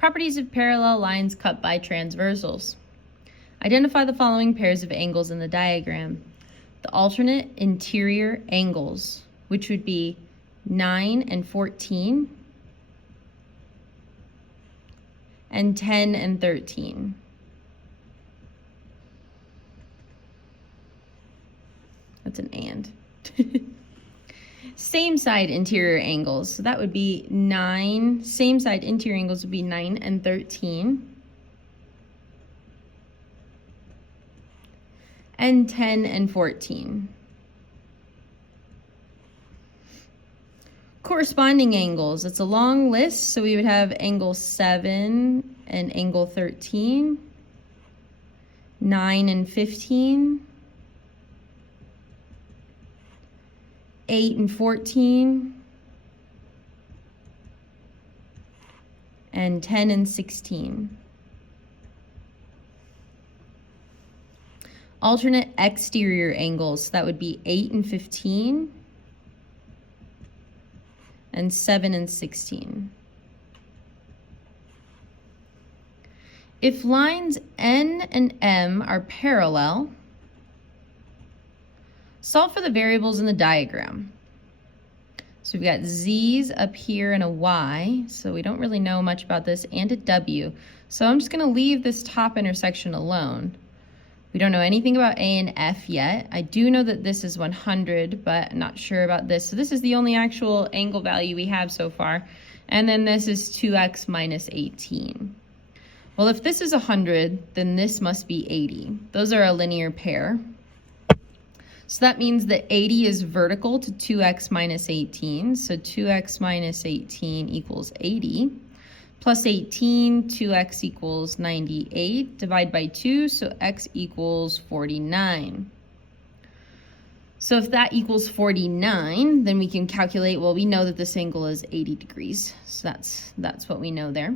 Properties of parallel lines cut by transversals. Identify the following pairs of angles in the diagram. The alternate interior angles, which would be 9 and 14, and 10 and 13. That's an and. Same side interior angles, so that would be 9, same side interior angles would be 9 and 13. And 10 and 14. Corresponding angles, it's a long list, so we would have angle 7 and angle 13, 9 and 15, 8 and 14, and 10 and 16. Alternate exterior angles, that would be 8 and 15, and 7 and 16. If lines N and M are parallel, solve for the variables in the diagram. So we've got Z's up here and a Y, so we don't really know much about this, and a W. So I'm just going to leave this top intersection alone. We don't know anything about A and F yet. I do know that this is 100, but I'm not sure about this. So this is the only actual angle value we have so far. And then this is 2x minus 18. Well, if this is 100, then this must be 80. Those are a linear pair. So that means that 80 is vertical to 2x minus 18. So 2x minus 18 equals 80. Plus 18, 2x equals 98. Divide by 2, so x equals 49. So if that equals 49, then we can calculate, well, we know that this angle is 80 degrees. So that's what we know there.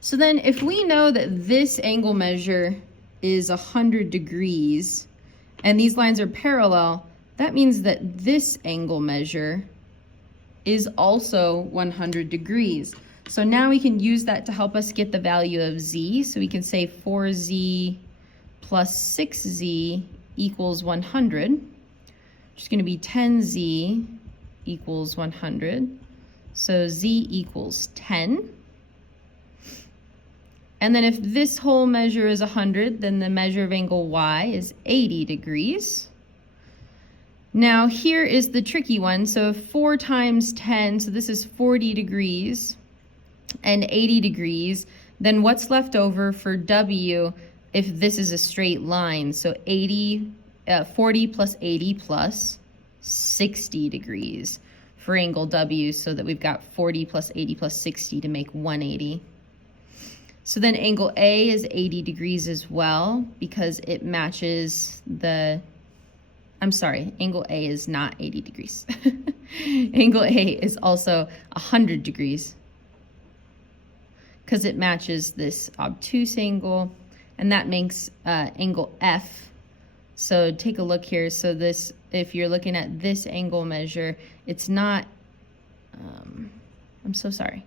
So then if we know that this angle measure is 100 degrees, and these lines are parallel, that means that this angle measure is also 100 degrees. So now we can use that to help us get the value of z. So we can say 4z plus 6z equals 100, which is going to be 10z equals 100. So z equals 10. And then if this whole measure is 100, then the measure of angle y is 80 degrees. Now here is the tricky one. So if 4 times 10, so this is 40 degrees, and 80 degrees, then what's left over for W if this is a straight line? So 40 plus 80 plus 60 degrees for angle W, so that we've got 40 plus 80 plus 60 to make 180. So then angle A is 80 degrees as well, because it matches the, I'm sorry, angle A is not 80 degrees. Angle A is also 100 degrees, because it matches this obtuse angle, and that makes angle F. So take a look here. So this, if you're looking at this angle measure, it's not, I'm so sorry.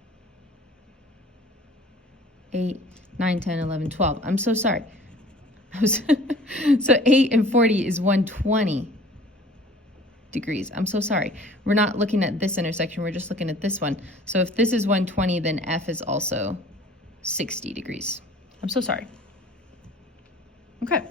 8, 9, 10, 11, 12. I'm so sorry. So 8 and 40 is 120 degrees. I'm so sorry. We're not looking at this intersection. We're just looking at this one. So if this is 120, then F is also 60 degrees. I'm so sorry. Okay.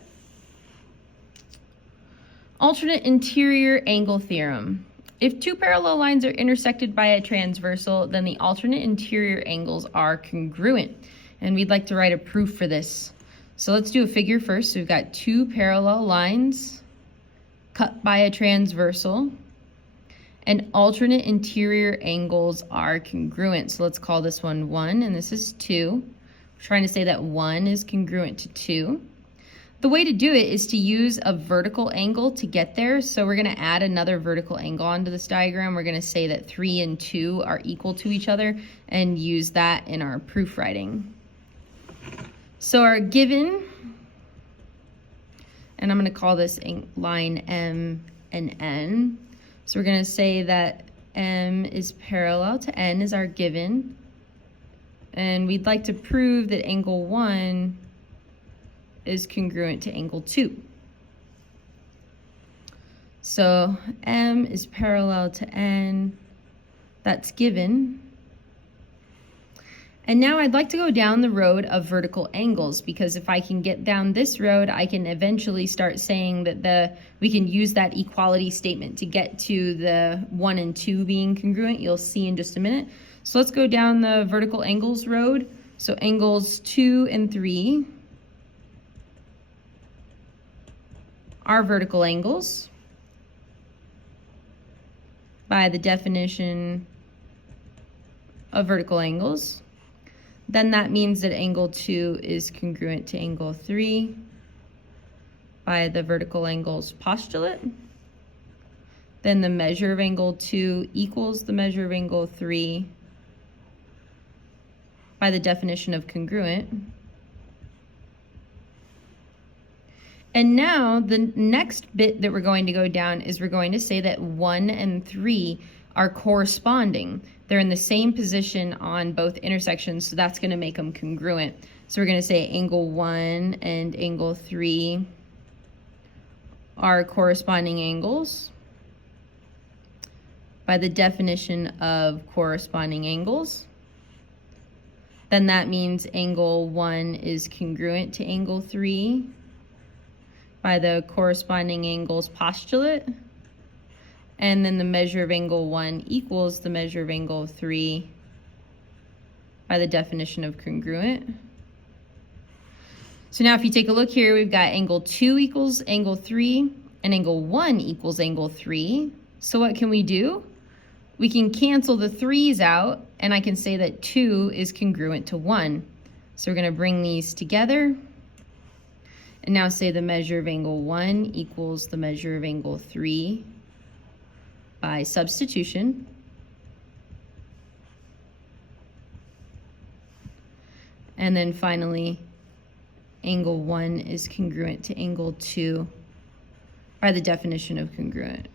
Alternate interior angle theorem. If two parallel lines are intersected by a transversal, then the alternate interior angles are congruent. And we'd like to write a proof for this. So let's do a figure first. So we've got two parallel lines cut by a transversal, and alternate interior angles are congruent. So let's call this one 1, and this is 2. We're trying to say that 1 is congruent to 2. The way to do it is to use a vertical angle to get there. So we're going to add another vertical angle onto this diagram. We're going to say that 3 and 2 are equal to each other and use that in our proof writing. So our given, and I'm going to call this line M and N. So we're going to say that M is parallel to N is our given. And we'd like to prove that angle 1 is congruent to angle 2. So M is parallel to N. That's given. And now I'd like to go down the road of vertical angles, because if I can get down this road, I can eventually start saying that we can use that equality statement to get to the 1 and 2 being congruent. You'll see in just a minute. So let's go down the vertical angles road. So angles 2 and 3 are vertical angles by the definition of vertical angles. Then that means that angle 2 is congruent to angle 3 by the vertical angles postulate. Then the measure of angle 2 equals the measure of angle 3 by the definition of congruent. And now the next bit that we're going to go down is we're going to say that 1 and 3 are corresponding. They're in the same position on both intersections, so that's going to make them congruent. So we're going to say angle 1 and angle 3 are corresponding angles by the definition of corresponding angles. Then that means angle 1 is congruent to angle 3 by the corresponding angles postulate. And then the measure of angle 1 equals the measure of angle 3 by the definition of congruent. So now if you take a look here, we've got angle 2 equals angle 3 and angle 1 equals angle 3. So what can we do? We can cancel the 3's out, and I can say that 2 is congruent to 1. So we're going to bring these together and now say the measure of angle 1 equals the measure of angle 3 by substitution. And then finally, angle 1 is congruent to angle 2 by the definition of congruent.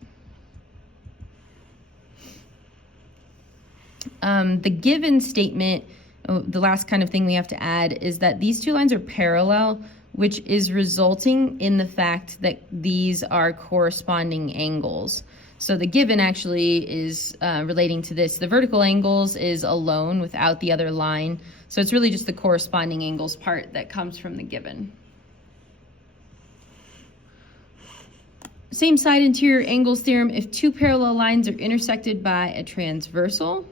The given statement, the last kind of thing we have to add, is that these two lines are parallel, which is resulting in the fact that these are corresponding angles. So the given actually is relating to this. The vertical angles is alone without the other line. So it's really just the corresponding angles part that comes from the given. Same side interior angles theorem. If two parallel lines are intersected by a transversal,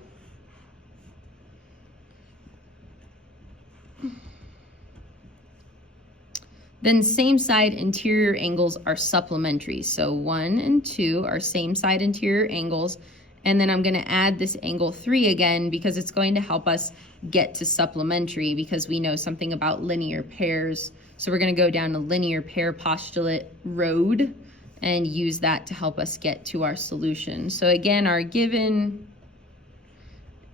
then same side interior angles are supplementary. So 1 and 2 are same side interior angles. And then I'm going to add this angle 3 again because it's going to help us get to supplementary because we know something about linear pairs. So we're going to go down a linear pair postulate road and use that to help us get to our solution. So again, our given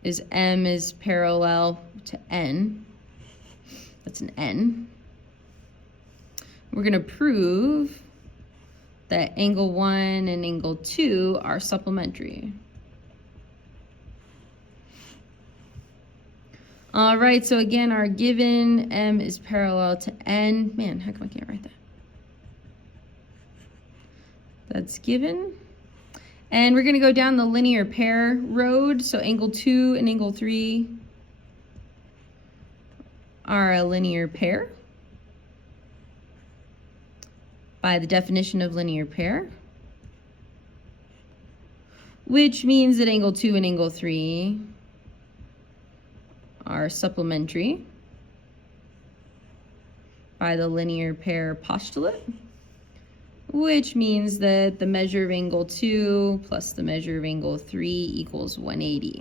is M is parallel to N. That's an N. We're going to prove that angle 1 and angle 2 are supplementary. All right, so again, our given M is parallel to N. Man, how come I can't write that? That's given. And we're going to go down the linear pair road. So angle 2 and angle 3 are a linear pair by the definition of linear pair, which means that angle 2 and angle 3 are supplementary by the linear pair postulate, which means that the measure of angle 2 plus the measure of angle 3 equals 180.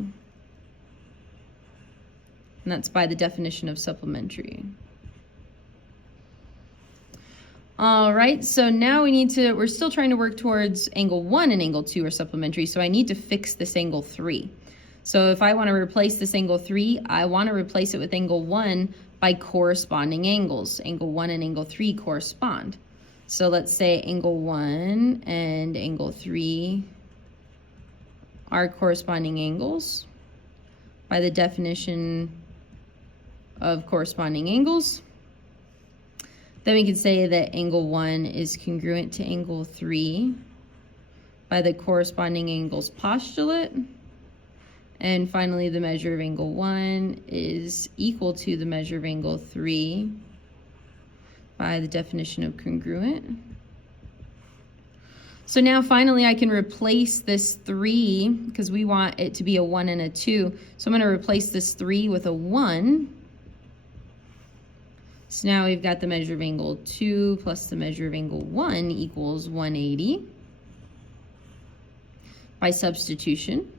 And that's by the definition of supplementary. All right, so now we're still trying to work towards angle 1 and angle 2 are supplementary, so I need to fix this angle 3. So if I want to replace this angle 3, I want to replace it with angle 1 by corresponding angles. Angle 1 and angle 3 correspond. So let's say angle 1 and angle 3 are corresponding angles by the definition of corresponding angles. Then we can say that angle 1 is congruent to angle 3 by the corresponding angles postulate. And finally, the measure of angle 1 is equal to the measure of angle 3 by the definition of congruent. So now finally I can replace this 3 because we want it to be a 1 and a 2. So I'm going to replace this 3 with a 1. So now we've got the measure of angle 2 plus the measure of angle 1 equals 180 by substitution.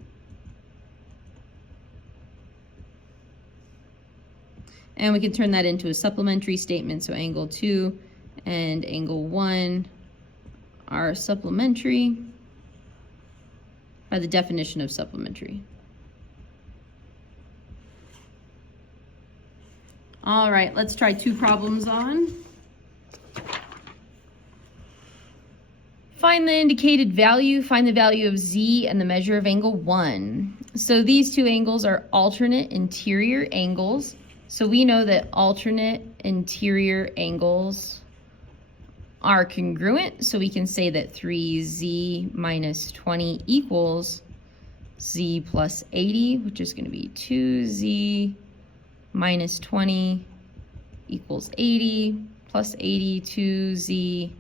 And we can turn that into a supplementary statement. So angle 2 and angle 1 are supplementary by the definition of supplementary. All right, let's try 2 problems on. Find the indicated value, find the value of z and the measure of angle 1. So these 2 angles are alternate interior angles. So we know that alternate interior angles are congruent, so we can say that 3z minus 20 equals z plus 80, which is going to be 2z minus 20 equals 80 plus 80, 2z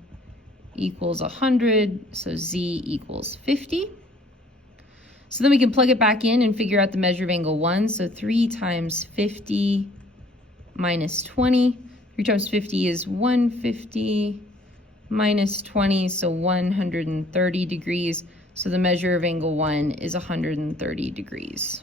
equals 100, so z equals 50. So then we can plug it back in and figure out the measure of angle 1. So 3 times 50 minus 20. 3 times 50 is 150 minus 20, so 130 degrees. So the measure of angle 1 is 130 degrees.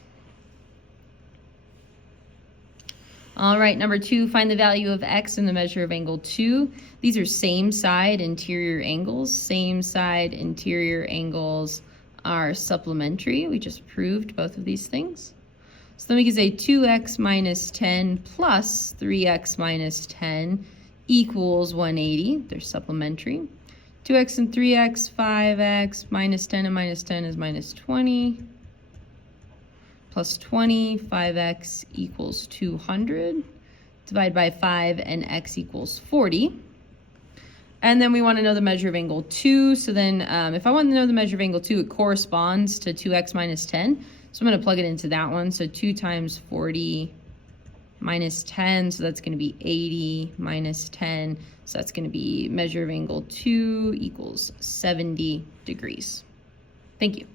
All right, number 2, find the value of x and the measure of angle 2. These are same side interior angles. Same side interior angles are supplementary. We just proved both of these things. So then we can say 2x minus 10 plus 3x minus 10 equals 180. They're supplementary. 2x and 3x, 5x, minus 10 and minus 10 is minus 20. Plus 20, 5x equals 200. Divide by 5 and x equals 40. And then we want to know the measure of angle 2. So then if I want to know the measure of angle 2, it corresponds to 2x minus 10. So I'm going to plug it into that one. So 2 times 40 minus 10, so that's going to be 80 minus 10. So that's going to be measure of angle 2 equals 70 degrees. Thank you.